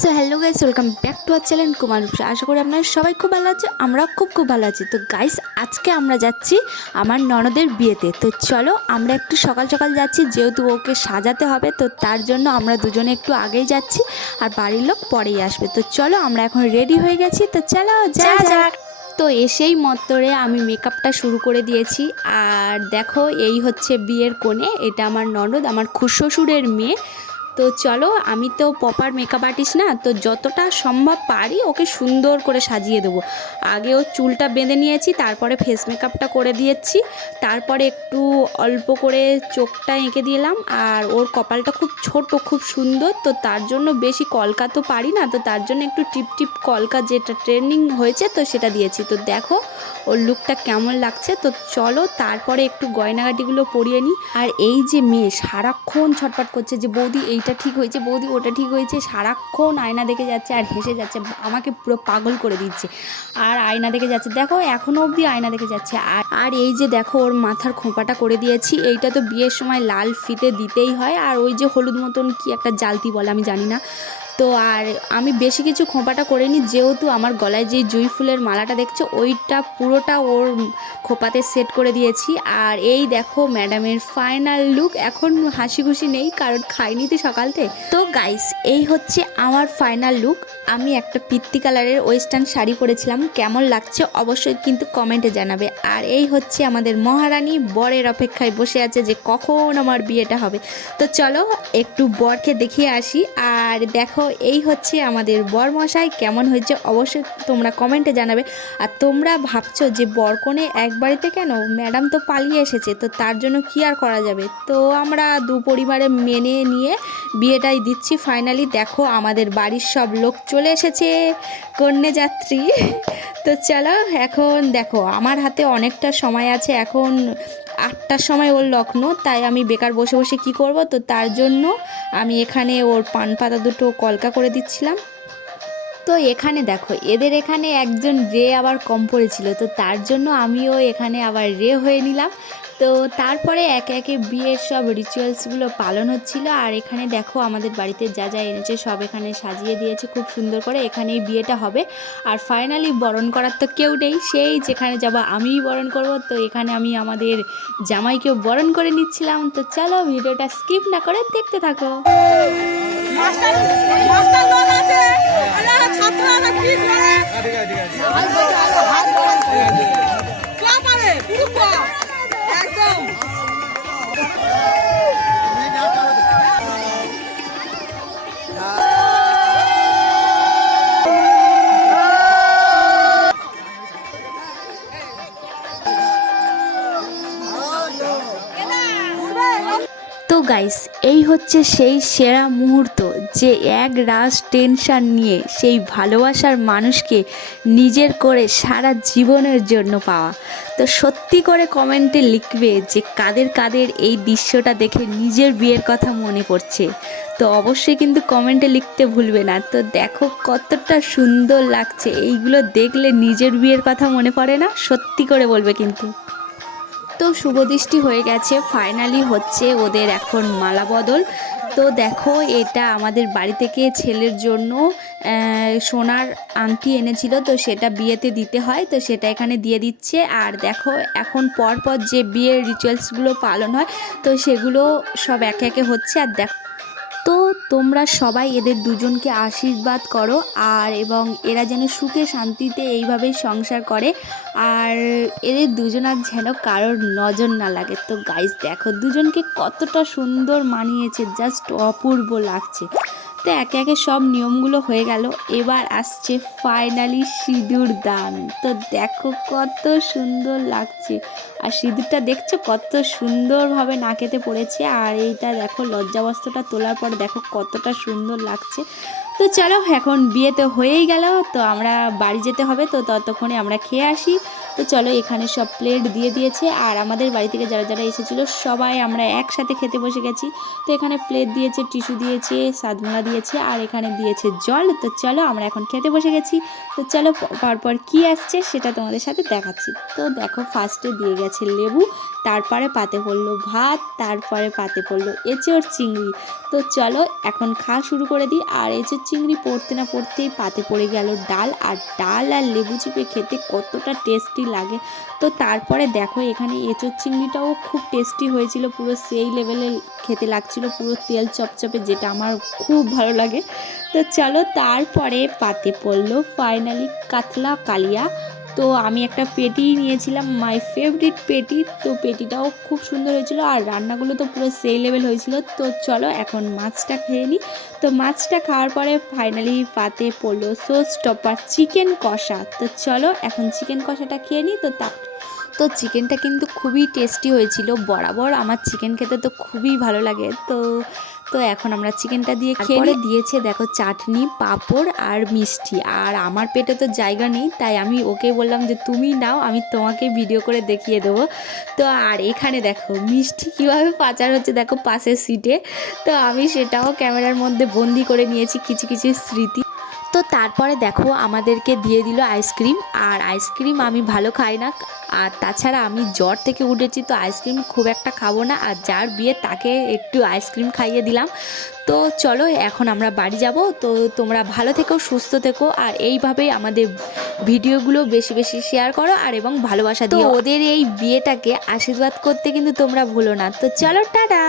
So hello guys, welcome back to our channel Kumar Rupsa. আশা করি আপনারা সবাই খুব ভালো আছে, আমরা খুব ভালো আছি। তো গাইস, আজকে আমরা যাচ্ছি আমার ননদের বিয়েতে। তো চলো আমরা একটু সকাল সকাল যাচ্ছি, যেহেতু ওকে সাজাতে হবে। তো তার জন্য আমরা দুজনে একটু আগেই যাচ্ছি, আর বাড়ির লোক পরেই আসবে। তো চলো আমরা এখন রেডি হয়ে গেছি, তো চলো যা যাক। তো এসেই মত্তরে আমি মেকআপটা শুরু করে দিয়েছি। আর দেখো, এই হচ্ছে বিয়ের কোণে, এটা আমার ননদ, আমার খুড়শ্বশুরের মেয়ে। তো চলো, আমি তো প্রপার মেকআপ আর্টিস্ট না, তো যতটা সম্ভব পারি ওকে সুন্দর করে সাজিয়ে দেবো। আগে ওর চুলটা বেঁধে নিয়েছি, তারপরে ফেস মেকআপটা করে দিয়েছি, তারপরে একটু অল্প করে চোখটা এঁকে দিলাম। আর ওর কপালটা খুব ছোট, খুব সুন্দর, তো তার জন্য বেশি কলকা তো পারি না, তো তার জন্য একটু টিপ টিপ কলকা যেটা ট্রেন্ডিং হয়েছে তো সেটা দিয়েছি। তো দেখো ওর লুকটা কেমন লাগছে। তো চলো তারপরে একটু গয়নাগাটিগুলো পরিয়ে নিই। আর এই যে মেয়ে সারাক্ষণ ছটফট করছে যে বৌদি এইটা ঠিক হয়েছে, বৌদি ওটা ঠিক হয়েছে, সারাক্ষণ আয়না দেখে যাচ্ছে আর হেসে যাচ্ছে, আমাকে পুরো পাগল করে দিচ্ছে। আর আয়না দেখে যাচ্ছে, দেখো এখনও অবধি আয়না দেখে যাচ্ছে। আর এই যে দেখো ওর মাথার খোঁপাটা করে দিয়েছি, এইটা তো বিয়ের সময় লাল ফিতে দিতেই হয়। আর ওই যে হলুদ মতন কি একটা জালতি বলে, আমি জানি না। তো আর আমি বেশি কিছু খোঁপাটা করিনি, যেহেতু আমার গলায় যে জুঁই ফুলের মালাটা দেখছো ওইটা পুরোটা ওর খোপাতে সেট করে দিয়েছি। আর এই দেখো ম্যাডামের ফাইনাল লুক। এখন হাসি খুশি নেই, কারণ খাইনি তো সকালতে। তো গাইস, এই হচ্ছে আমার ফাইনাল লুক। আমি একটা পিত্তি কালারের ওয়েস্টার্ন শাড়ি পরেছিলাম, কেমন লাগছে অবশ্যই কিন্তু কমেন্টে জানাবে। আর এই হচ্ছে আমাদের মহারানী, বরের অপেক্ষায় বসে আছে যে কখন আমার বিয়েটা হবে। তো চলো একটু বরকে দেখিয়ে আসি। আর দেখো এই হচ্ছে আমাদের বরমশাই, কেমন হয়েছে অবশ্যই তোমরা কমেন্টে জানাবে। আর তোমরা ভাবছো যে বরকনে এক বাড়িতে কেন, ম্যাডাম তো পালিয়ে এসেছে, তো তার জন্য কি আর করা যাবে। তো আমরা দু পরিবারে মেনে নিয়ে বিয়েটাই দিচ্ছি ফাইনালি। দেখো আমাদের বাড়ির সব লোক চলে এসেছে, কন্যাযাত্রী। তো চলো এখন দেখো আমার হাতে অনেকটা সময় আছে, এখন 8টার সময় ওর লগ্ন, তাই আমি বেকার বসে বসে কি করব। তো তার জন্য আমি এখানে ওর পান পাতা দুটো কলকা করে দিচ্ছিলাম। তো এখানে দেখো এদের এখানে একজন রে আবার কম পড়েছিল, তো তার জন্য আমিও এখানে আবার রে হয়ে নিলাম। তো তারপরে একে একে বিয়ের সব রিচুয়ালসগুলো পালন হচ্ছিল। আর এখানে দেখো আমাদের বাড়িতে যা যা এনেছে সব এখানে সাজিয়ে দিয়েছে খুব সুন্দর করে, এখানেই বিয়েটা হবে। আর ফাইনালি বরণ করার তো কেউ নেই, সেই যেখানে যাব আমিই বরণ করব। তো এখানে আমি আমাদের জামাইকেও বরণ করে নিচ্ছিলাম। তো চলো ভিডিওটা স্কিপ না করে দেখতে থাকো। মাস্টার মাস্টার লোক আছে, আল্লাহ ছাত্ররা কি করে কা পারে পুরো কা একদম। তো গাইস, এই হচ্ছে সেই সেরা মুহূর্ত, যে এক রাশ টেনশন নিয়ে সেই ভালোবাসার মানুষকে নিজের করে সারা জীবনের জন্য পাওয়া। তো সত্যি করে কমেন্টে লিখবে যে কাদের কাদের এই দৃশ্যটা দেখে নিজের বিয়ের কথা মনে পড়ছে। তো অবশ্যই কিন্তু কমেন্টে লিখতে ভুলবে না। তো দেখো কতটা সুন্দর লাগছে, এইগুলো দেখলে নিজের বিয়ের কথা মনে পড়ে না? সত্যি করে বলবে কিন্তু। তো শুভদৃষ্টি হয়ে গেছে, ফাইনালি হচ্ছে ওদের এখন মালা বদল। তো দেখো এটা আমাদের বাড়ি থেকে ছেলের জন্য সোনার আংটি এনেছিল, তো সেটা বিয়েতে দিতে হয়, তো সেটা এখানে দিয়ে দিচ্ছে। আর দেখো এখন পরপর যে বিয়ের রিচুয়ালসগুলো পালন হয় তো সেগুলো সব একে একে হচ্ছে। আর দেখো, তো তোমরা সবাই এদের দুজনকে আশীর্বাদ করো, আর এবং এরা যেন সুখে শান্তিতে এইভাবেই সংসার করে, আর এদের দুজনার যেন কারোর নজর না লাগে। তো গাইস দেখো দুজনকে কতটা সুন্দর মানিয়েছে, জাস্ট অপূর্ব লাগছে। তো একে একে সব নিয়মগুলো হয়ে গেল, এবার আসছে ফাইনালি সিঁদুর দান। তো দেখো কত সুন্দর লাগছে, আর সিঁদুরটা দেখছো কত সুন্দরভাবে নাকেতে পড়েছে। আর এইটা দেখো লজ্জাবস্ত্রটা তোলার পর দেখো কতটা সুন্দর লাগছে। তো চলো এখন বিয়ে তো হয়েই গেল, তো আমরা বাড়ি যেতে হবে, তো ততক্ষণে আমরা খেয়ে আসি। তো চলো এখানে সব প্লেট দিয়ে দিয়েছে আর আমাদের বাড়ি থেকে যারা যারা এসেছিলো সবাই আমরা একসাথে খেতে বসে গেছি। তো এখানে প্লেট দিয়েছে, টিস্যু দিয়েছে, সাদমোলা দিয়েছে আর এখানে দিয়েছে জল। তো চলো আমরা এখন খেতে বসে গেছি। তো চলো পরপর কি আসছে সেটা তোমাদের সাথে দেখাচ্ছি। তো দেখো ফার্স্টে দিয়ে গেছে লেবু, তারপরে পাতে পড়লো ভাত, তারপরে পাতে পড়লো এঁচোড় চিংড়ি। তো চলো এখন খাওয়া শুরু করে দিই। আর এঁচোড় চিংড়ি পড়তে না পড়তেই পাতে পড়ে গেল ডাল, আর ডাল আর লেবু চিপে খেতে কতটা টেস্টি লাগে। তো তারপরে দেখো এখানে এঁচোড় চিংড়িটাও খুব টেস্টি হয়েছিল, পুরো সেই লেভেলে খেতে লাগছিল, পুরো তেল চপচপে, যেটা আমার খুব ভালো লাগে। তো চলো তারপরে পাতে পড়লো ফাইনালি কাতলা কালিয়া। তো আমি একটা পেটি নিয়েছিলাম, মাই ফেভারিট পেটি। তো পেটিটাও খুব সুন্দর হয়েছিল আর রান্নাগুলো তো পুরো সেই লেভেল হয়েছিল। তো চলো এখন মাছটা খেয়ে নিই। তো মাছটা খাওয়ার পরে ফাইনালি পাতে পড়লো সো স্টপার চিকেন কষা। তো চলো এখন চিকেন কষাটা খেয়ে নিই। তো চিকেনটা কিন্তু খুবই টেস্টি হয়েছিল, বরাবর আমার চিকেন খেতে তো খুবই ভালো লাগে। তো এখন আমরা চিকেনটা দিয়ে খেয়ে দিয়েছে দেখো চাটনি, পাঁপড় আর মিষ্টি। আর আমার পেটে তো জায়গা নেই, তাই আমি ওকে বললাম যে তুমি নাও, আমি তোমাকে ভিডিও করে দেখিয়ে দেবো। তো আর এখানে দেখো মিষ্টি কীভাবে পাচার হচ্ছে দেখো পাশের সিটে। তো আমি সেটাও ক্যামেরার মধ্যে বন্দি করে নিয়েছি কিছু কিছু স্মৃতি। তো তারপরে দেখো আমাদেরকে দিয়ে দিল আইসক্রিম, আর আইসক্রিম আমি ভালো খাই না, আর তাছাড়া আমি জ্বর থেকে উঠেছি, তো আইসক্রিম খুব একটা খাবো না। আর যার বিয়ে তাকে একটু আইসক্রিম খাইয়ে দিলাম। তো চলো এখন আমরা বাড়ি যাব। তো তোমরা ভালো থেকো, সুস্থ থেকো, আর এইভাবেই আমাদের ভিডিওগুলো বেশি বেশি শেয়ার করো আর এবং ভালোবাসা দিও। ওদের এই বিয়েটাকে আশীর্বাদ করতে কিন্তু তোমরা ভুলো না। তো চলো টাটা।